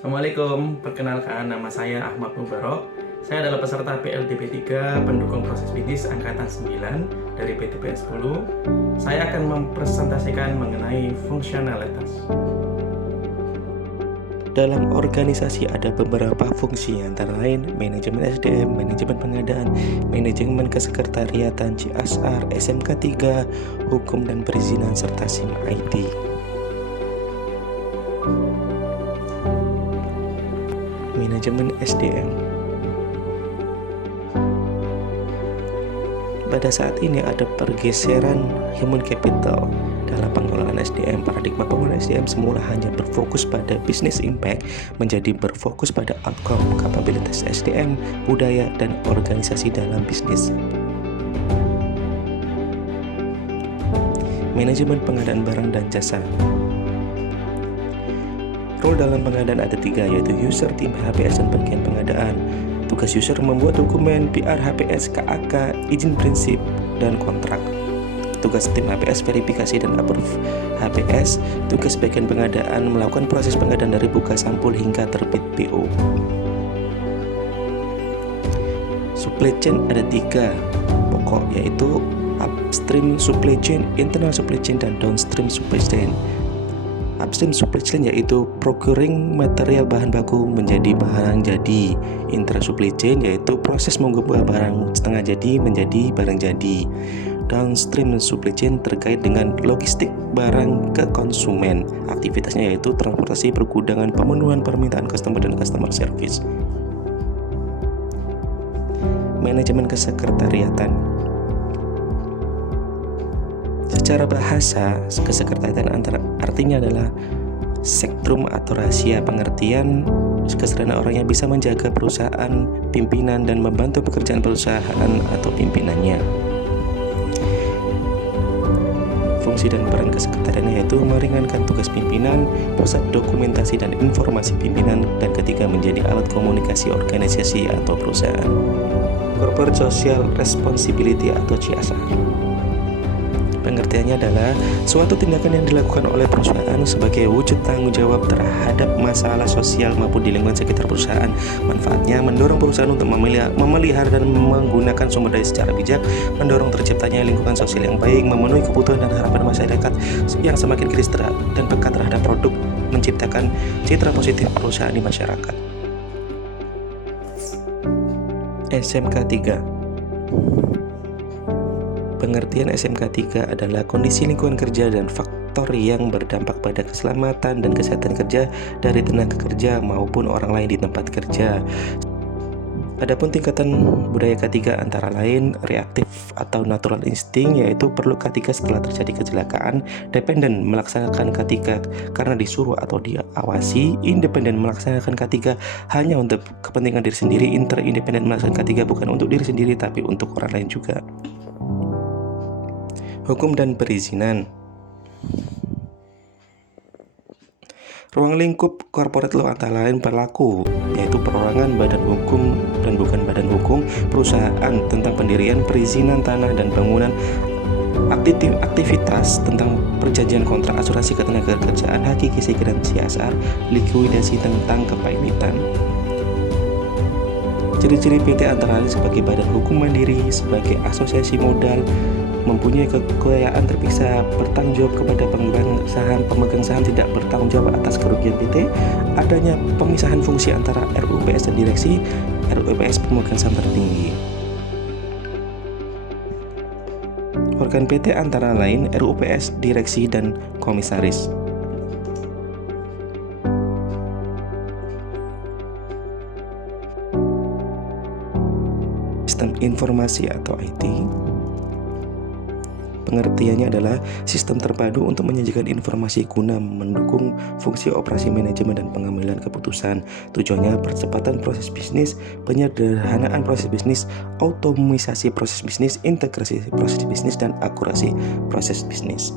Assalamualaikum, perkenalkan nama saya Ahmad Mubarok. Saya adalah peserta PLDB 3 pendukung proses bisnis angkatan 9 dari PTPN 10. Saya akan mempresentasikan mengenai fungsionalitas. Dalam organisasi ada beberapa fungsi antara lain manajemen SDM, manajemen pengadaan, manajemen kesekretariatan, CSR, SMK 3, hukum dan perizinan serta SIM IT. Manajemen SDM. Pada saat ini ada pergeseran human capital dalam pengelolaan SDM. Paradigma pengelolaan SDM semula hanya berfokus pada business impact menjadi berfokus pada outcome, kapabilitas SDM, budaya, dan organisasi dalam bisnis. Manajemen pengadaan barang dan jasa. Role dalam pengadaan ada 3, yaitu user, tim HPS, dan bagian pengadaan. Tugas user membuat dokumen, PR, HPS, KAK, izin prinsip, dan kontrak. Tugas tim HPS verifikasi dan approve HPS. Tugas bagian pengadaan melakukan proses pengadaan dari buka sampul hingga terbit PO. Supply chain ada 3 pokok, yaitu upstream supply chain, internal supply chain, dan downstream supply chain. Upstream supply chain yaitu procuring material bahan baku menjadi barang jadi. Intra supply chain yaitu proses mengubah barang setengah jadi menjadi barang jadi. Downstream supply chain terkait dengan logistik barang ke konsumen. Aktivitasnya yaitu transportasi, pergudangan, pemenuhan permintaan customer, dan customer service. Manajemen kesekretariatan. Secara bahasa, kesekretariatan artinya adalah sektrum atau rahasia. Pengertian kesederhanaan orang yang bisa menjaga perusahaan, pimpinan, dan membantu pekerjaan perusahaan atau pimpinannya. Fungsi dan peran kesekretariatan yaitu meringankan tugas pimpinan, pusat dokumentasi dan informasi pimpinan, dan ketiga menjadi alat komunikasi organisasi atau perusahaan. Corporate Social Responsibility atau CSR. Pengertiannya adalah suatu tindakan yang dilakukan oleh perusahaan sebagai wujud tanggung jawab terhadap masalah sosial maupun di lingkungan sekitar perusahaan. Manfaatnya mendorong perusahaan untuk memelihara dan menggunakan sumber daya secara bijak, mendorong terciptanya lingkungan sosial yang baik, memenuhi kebutuhan dan harapan masyarakat yang semakin kritis dan peka terhadap produk, menciptakan citra positif perusahaan di masyarakat. SMK 3. Pengertian SMK 3 adalah kondisi lingkungan kerja dan faktor yang berdampak pada keselamatan dan kesehatan kerja dari tenaga kerja maupun orang lain di tempat kerja. Adapun tingkatan budaya K3 antara lain reaktif atau natural instinct, yaitu perlu K3 setelah terjadi kecelakaan, dependen melaksanakan K3 karena disuruh atau diawasi, independen melaksanakan K3 hanya untuk kepentingan diri sendiri, interindependen melaksanakan K3 bukan untuk diri sendiri tapi untuk orang lain juga. Hukum dan perizinan. Ruang lingkup corporate law antara lain berlaku, yaitu perorangan, badan hukum dan bukan badan hukum, perusahaan, tentang pendirian, perizinan tanah dan bangunan, aktivitas tentang perjanjian kontrak, asuransi ketenagakerjaan, hakiki dan CSR, likuidasi tentang kepanitan. Ciri-ciri PT antara lain sebagai badan hukum mandiri, sebagai asosiasi modal, mempunyai kekayaan terpisah, bertanggung jawab kepada pemegang saham tidak bertanggung jawab atas kerugian PT, adanya pemisahan fungsi antara RUPS dan direksi, RUPS pemegang saham tertinggi. Organ PT antara lain RUPS, direksi, dan komisaris. Sistem informasi atau IT. Pengertiannya adalah sistem terpadu untuk menyajikan informasi guna mendukung fungsi operasi manajemen dan pengambilan keputusan. Tujuannya percepatan proses bisnis, penyederhanaan proses bisnis, otomisasi proses bisnis, integrasi proses bisnis, dan akurasi proses bisnis.